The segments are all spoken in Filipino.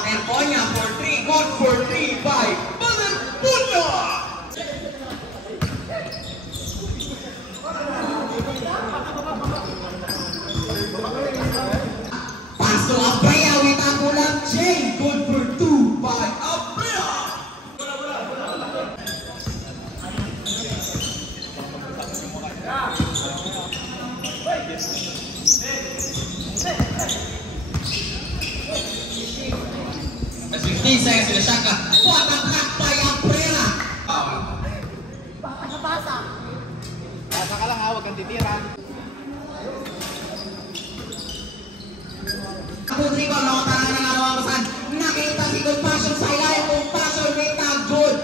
Paterponya for 3, good for 3 by Paterponya! Pass to Abrea with a pull-up chain, good for 2 by Abrea! As 15 seconds in the shotgun. What a block by Abrea! Basa ka lang ha, huwag kang titira. Kapag rebound, nakatalang na namapasan. Nakita si Compassion sa ilalim. Compassion with a good.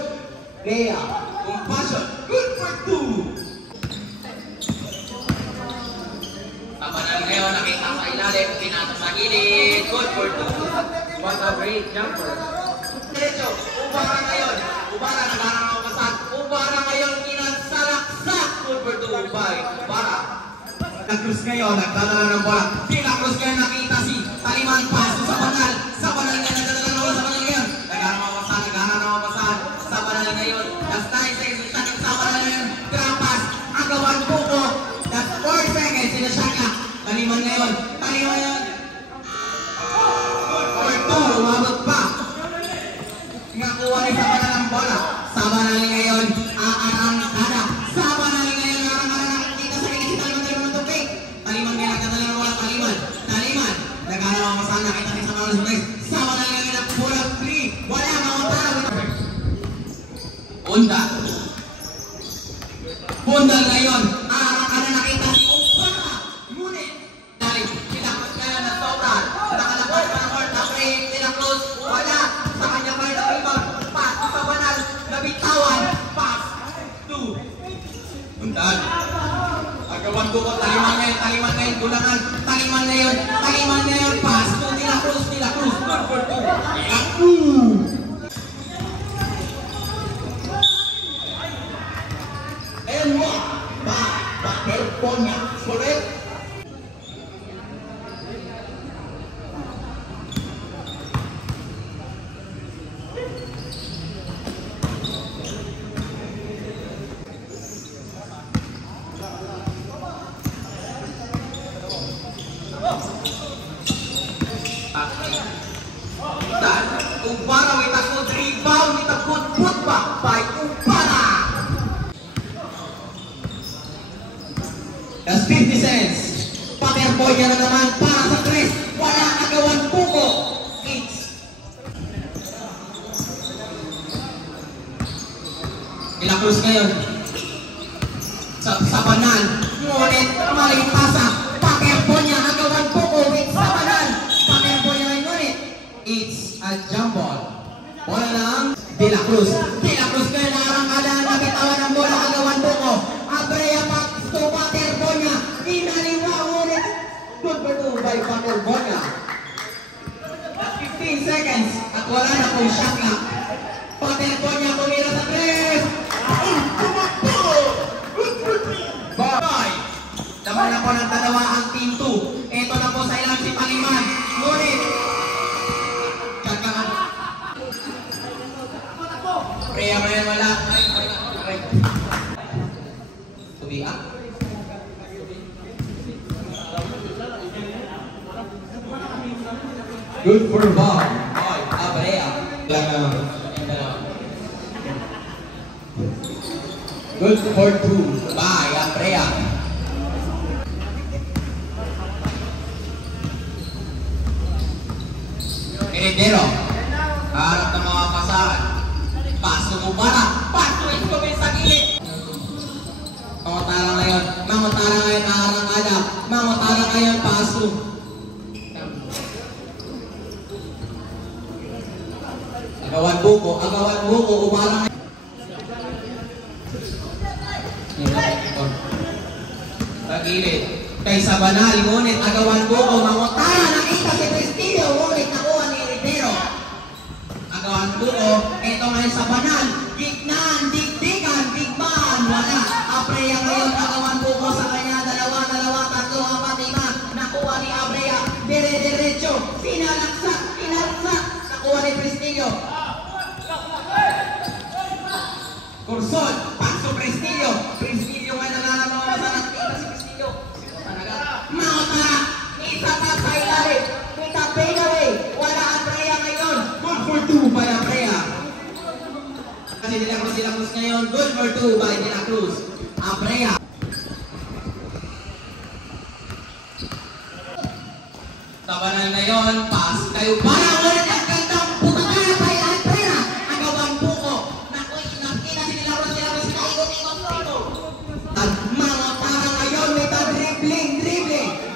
Kaya, Compassion, good for 2. Tama na ngayon, nakita sa ilalim. Pinasa sa gilid. Good for 2. What a great jumper. Diretso, Ubara ngayon. Ubara nagkakapasan. Ubara ngayon, kinansalaksak. Good for 2 by Ubara. Nag-cross ngayon, nagdadala ng bola. Pinakross ngayon, nakita si Taliman. Paso sa Banal. Sa Banal ngayon, nagdadala ng bola sa Banal ngayon. Naghanap sa Banal ngayon. Last 9 seconds, sa Banal ngayon. Trapas, agawan buko. Last 4 seconds, sinasaka. Taliman ngayon. Taliman ngayon. Good for 2, umabot pa. Nakuha ni sa Banal ng bola. Sa Banal ngayon, aarangkada. Sa Banal ngayon, aarangkada. Nakikita sa likod si Taliman ng tubig. Taliman ngayon, nagdadala ng bola. Taliman. Naghanap ang masahan, nakita ni sa Banal ng tubig. Sa Banal ngayon, nagpulang 3. Wala, makatara. Bundal ngayon, aarangkada, nakita si Ubara. Ngunit, dahil pinakot ngayon na total. Nakalabas pa ng court, na-break, nila-close. Wala, sa kanya pa rin rebound. Pass sa Banal, nabitawan. Pass to Bundal. Agawan ko, Taliman ngayon, gulangan. Taliman ngayon, pass to nila-close. Good for 2. And one by Paterponya. Correct? Ubara with a good rebound, with a good putback by Ubara. That's 50 cents. Paterponya na naman para sa 3. Wala agawan buko. Ilacruz ngayon. Sa Banal. Ngunit malipasa. Paterponya agawan buko with sa Banal. Paterponya ngayon ngunit. It's a jump ball. Bola lang. De La Cruz ngayon naarangkada. Nabitawan ang bola agawan buko. Abrea to Paterponya. Inaliwa ngunit. Good for 2 by Paterponya. That's 15 seconds. At wala na pong shot clock. Paterponya tumira sa 3. Good for 3. Bye. Naman na po ng dalawa ang team 2. Ito na po sa ilang si Taliman. Ngunit. Kagkaan. Abrea mo yan wala. Tubiak. Good for ball. Abrea. Good for 2 by Abrea. Heredero. Harap ng mga pasahan. Paso mo bara. Paso Escobar sa gilid. Mamutara ngayon. Naarangkada. Mamutara ngayon. Paso. Agawan buko, Ubara ngayon. Pagilid. Kay sa Banal, ngunit agawan buko. Mamutara, nakita si Prestilio, ngunit nakuha ni Rivero. Agawan buko, ito ngayon sa Banal. Gignan, digdigan, digman, wala. Abrea ngayon, agawan buko sa kanya. Dalawa, 3, 4, 5. Nakuha ni Abrea. Dire-diretso, pinalaksak. Nakuha Corzon, paso Prestillo. Prestillo nga nangangabawa sa nakita si Prestillo. Mata, isa pa sa ilalim. Kita fadeaway. Wala Andrea ngayon. Good for 2 by Andrea. Kasi De La Cruz ngayon. Good for 2 by De La Cruz. Andrea. Sabanan ngayon, pass kayo. Para ulit ang gandang putana kay Andrea. Ang gawang buko. Naku, nakita si De La Cruz ikot-ikot dito. At mga tara ngayon, may dribbling.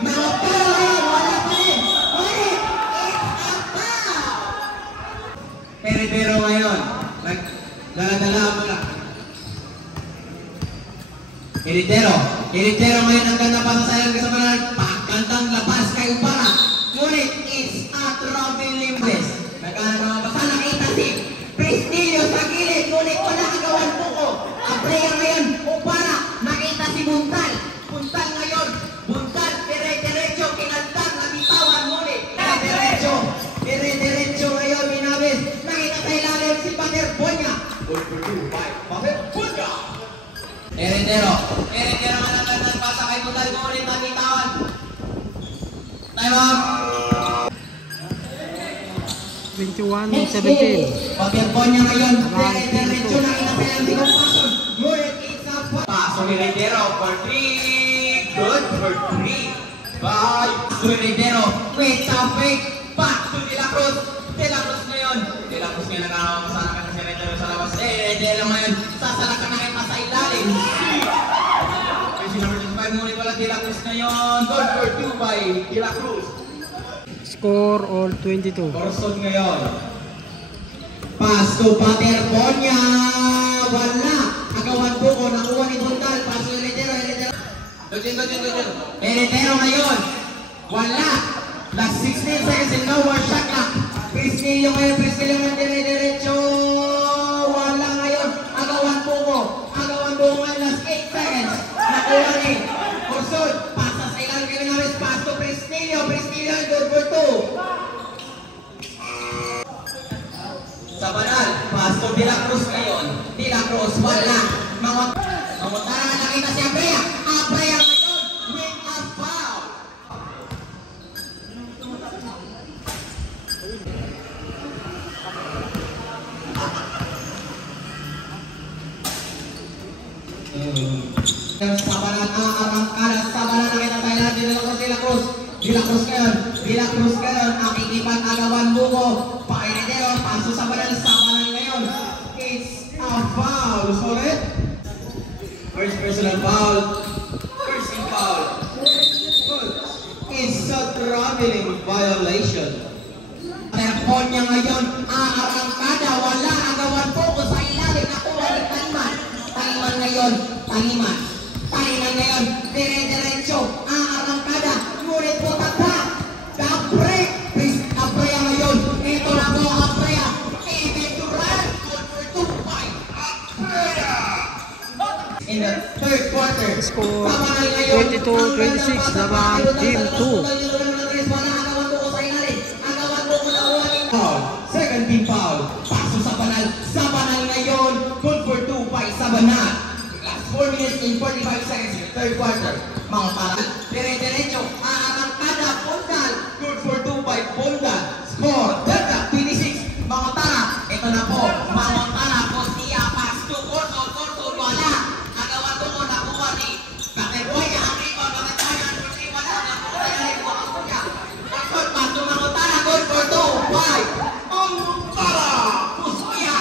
Mga tara ngayon, wala pa rin. Ulit, it's a foul. Heredero ngayon, dala-dala mo lang. Heredero ngayon ang ganda pa sa sayang kasabanan. Pagkantang labas kayo para. Ngunit it's a traveling press. Nagkakabasa nakita si Prestillo sa gilid. Ngunit wala agawan buko. Andrea ngayon, upara. Nakita si Buntal. Buntal ngayon. Buntal, dire-diretso, kinantang, nabitawan. Ngunit, dire-diretso ngayon, minabis. Nakita sa ilalim si Pater Bonya. Good for 2 by Pater Bonya. Heredero nga nagkantang pasa kay Buntal. Ngunit, nabitawan. Time out. 21-17. Pagkakbonya ngayon, diretso na inasayan si Compassion. Ngunit isa pa. Paso ni Heredero for 3. Good for 3. Bye. Paso ni Heredero. Wait a fake. Back to De La Cruz. De La Cruz ngayon. De La Cruz ngayon nakakapasana ka na si Heredero sa labas. Heredero ngayon. Sasalakan na kayo pa sa ilalim. Kasi number 25. Ngunit wala De La Cruz ngayon. Good for 2 by De La Cruz. Score all 22. Corzon ngayon. Pass to Pater Bonya. Wala. Agawan buko. Nakuha ni Buntal. Pass to Heredero. Heredero ngayon. Wala. Last 16 seconds and no more shot clock. Prestillo ngayon. Prestillo ngayon. Dire-diretso. Wala ngayon. Agawan buko. Ngayon. Last 8 seconds. Nakuha ni Corzon. Pasa sa ilang kayo namin. Pass to Prestillo. Prestillo. Good for 2. Sabanal, Pastor De La Cruz ngayon. De La Cruz, wala. Mamutara, nakita si Andrea. Andrea ngayon, with a foul. Sabanal, Sabanal, nakita tayo natin. De La Cruz ngayon. De La Cruz ngayon, nakikipan agawan buko. Heredero, paso sa banal ngayon. It's a foul. Sorry? First personal foul. First team foul. It's a traveling violation. Telepon niya ngayon, aarangkada. Wala agawan buko sa ilalim. Nakuha ni Taliman. Taliman ngayon. Taliman ngayon. Dire-diretso. Aarangkada. Ngunit po tanda. Dabre. Andrea ngayon. Ito na po Andrea. Even Durant. Good for 2 by Andrea. In the third quarter. Score 22-26. Laban Team 2. Second team foul. Paso sa banal. Sabanal ngayon. Good for 2 by Sabanal. Last 4 minutes and 45 seconds in the third quarter. Mga para. Dire-diretso. Aarangkada. Buntal. Good for 2 by Buntal. Score. Delta 26. Mga tara. Ito na po. Mga tara. Postia. Pass to Corzon. Corzon wala. Agawan ko mo. Nakuha ni Katerboya. Ang rebound. Katerboya. Wala. Nakuha na rin po. Corzon. Pass to mga tara. Good for 2 by Tara. Postia.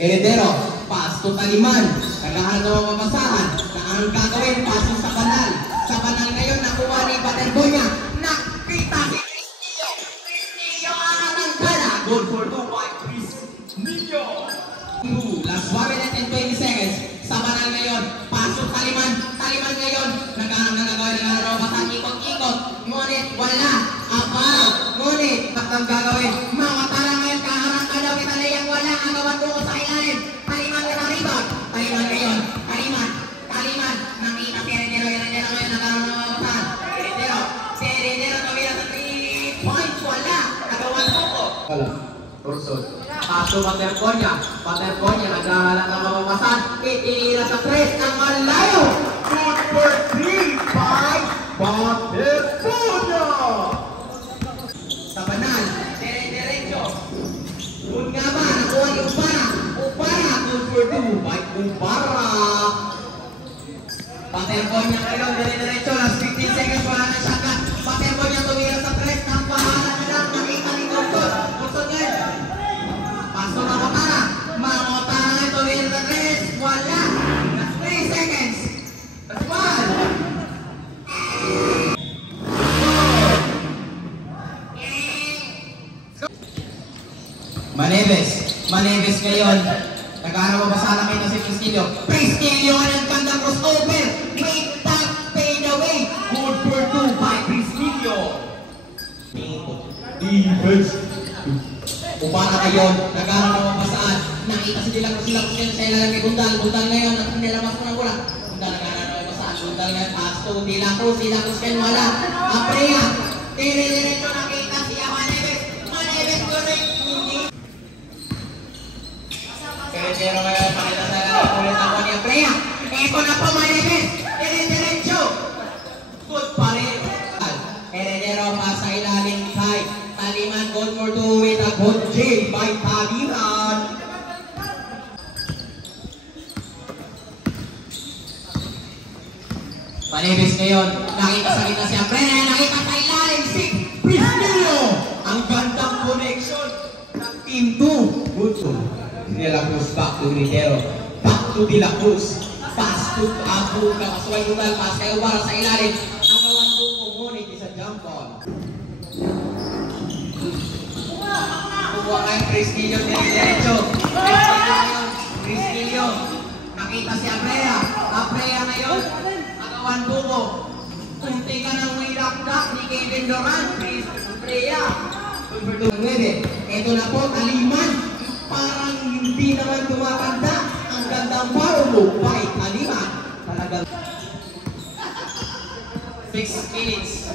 Heredero. Pass to Taliman. Kagahan na mga mabasahan. Na ang gagawin. Pass to Sabanal. Sabanal ngayon. Nakuha ni Katerboya. Nakita si Prestillo. Prestillo arangkada. Good for 2 by Prestillo. Last 1 minute and 20 seconds. Sabanal ngayon. Pasok Taliman. Taliman ngayon. Nagagawin ng robatan. Ikot-ikot. Ngunit wala. Apal. Ngunit ang gagawin. Mga tala ngayon. Kaharangkada. Kita na yan. Wala. Agawan ko sa ilalim. Taliman ka na rebound. Taliman ngayon. Taliman. Nakita si Heredero. Heredero ngayon. Nagkaroon ng robatan. Heredero. Si Heredero tawira sa 3 points. Wala. Agawan ko. Corzon. Paso Pater Bonya. Paterponya, naghahanap ng mamamasad. Itinira sa 3, ang malayo. Good for 3 by Paterponya. Sa banal, dire-diretso. Good nga ba, nakuha ni Upara. Upara, good for 2 by Upara. Paterponya ngayon, dire-diretso. Last 15 seconds, wala na shotgun. Paterponya tumira sa 3, ang bahala na lang. Nakita ni Gursos. Gursos ngayon. Paso na Motara. Motara ngayon tumira sa 3. Wala. Last 3 seconds. That's 1. Maneves ngayon. Nag-aaral ba sana kayo si Priscilio? Priscilio ang nagkandang crossover. Wait back, fade away. Good for 2 by Priscilio. Defense. Upara ngayon. Nag-aaral ba saan? Nakita sila kung ngayon sa ilalang ni Bundal. Bundal ngayon. Nilamas ko ng bola. Bundal nag-aaral ba saan? Bundal ngayon. Pass to Dela Cruz ngayon wala. Aprea. Dire-diretso nakita siya Maneves. Maneves correct. Pero ngayon, pakita sa ulit ako ni Aprea. Eko na po, Maneves. Dire-diretso. Good pa rin. Heredero pa sa ilalim kay Taliman. Good for 2 with a good J by Taliman. Maneves ngayon. Nakita sa kita si Aprea. Nakita sa ilalim si Priscilio. Ang gandang connection ng Team 2. Good to. De La Cruz back to Gritero. Back to De La Cruz. Pass to Abu Kamasway Rudal. Pass kayo para sa ilalim. Nagawan po mo ngunit sa jump ball. Kuha kayo Priscilio dire-diretso. Priscilio. Nakita si Aprea. Aprea ngayon. Nagawan po mo. Kunti ka ng may dakdak ni Kevin Durant. Aprea. Ito na po, Taliman. Parang hindi naman tumatanda. Ang gandang Paulo by Taliman. Talagang 6 minutes.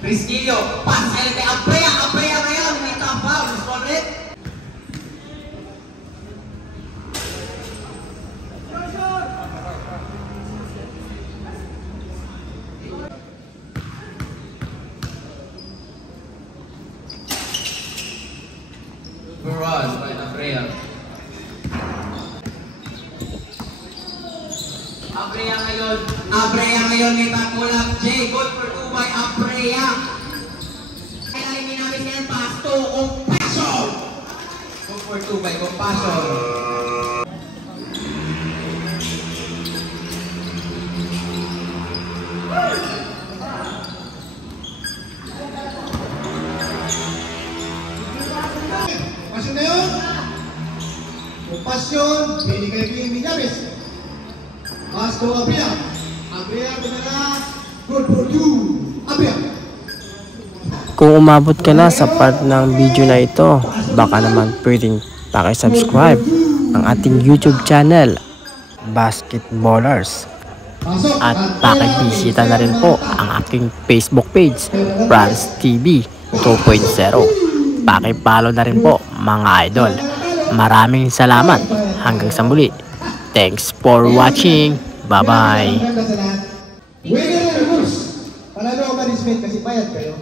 Priscilio, pass kay Aprea. Aprea ngayon, may top foul. Score it. Barrage by Aprea. Aprea ngayon may takulak J. Good for 2 by Aprea. Kailangan namin yan pass to Compassion. Good for 2 by Compassion. Pasyon na yun. Compassion, binigay kay Miñaves. Pass to Aprea. Aprea tumira. Good for 2. Aprea. Kung umabot ka na sa part ng video na ito, baka naman pwedeng pakisubscribe ang ating YouTube channel, Basketballers. At pakibisita na rin po ang aking Facebook page, Franz TV 2.0. Pakipollow na rin po mga idol. Maraming salamat. Hanggang sa muli. Thanks for watching. Bye-bye. Winner and Rus. Panalo ka pa kasi bayad kayo.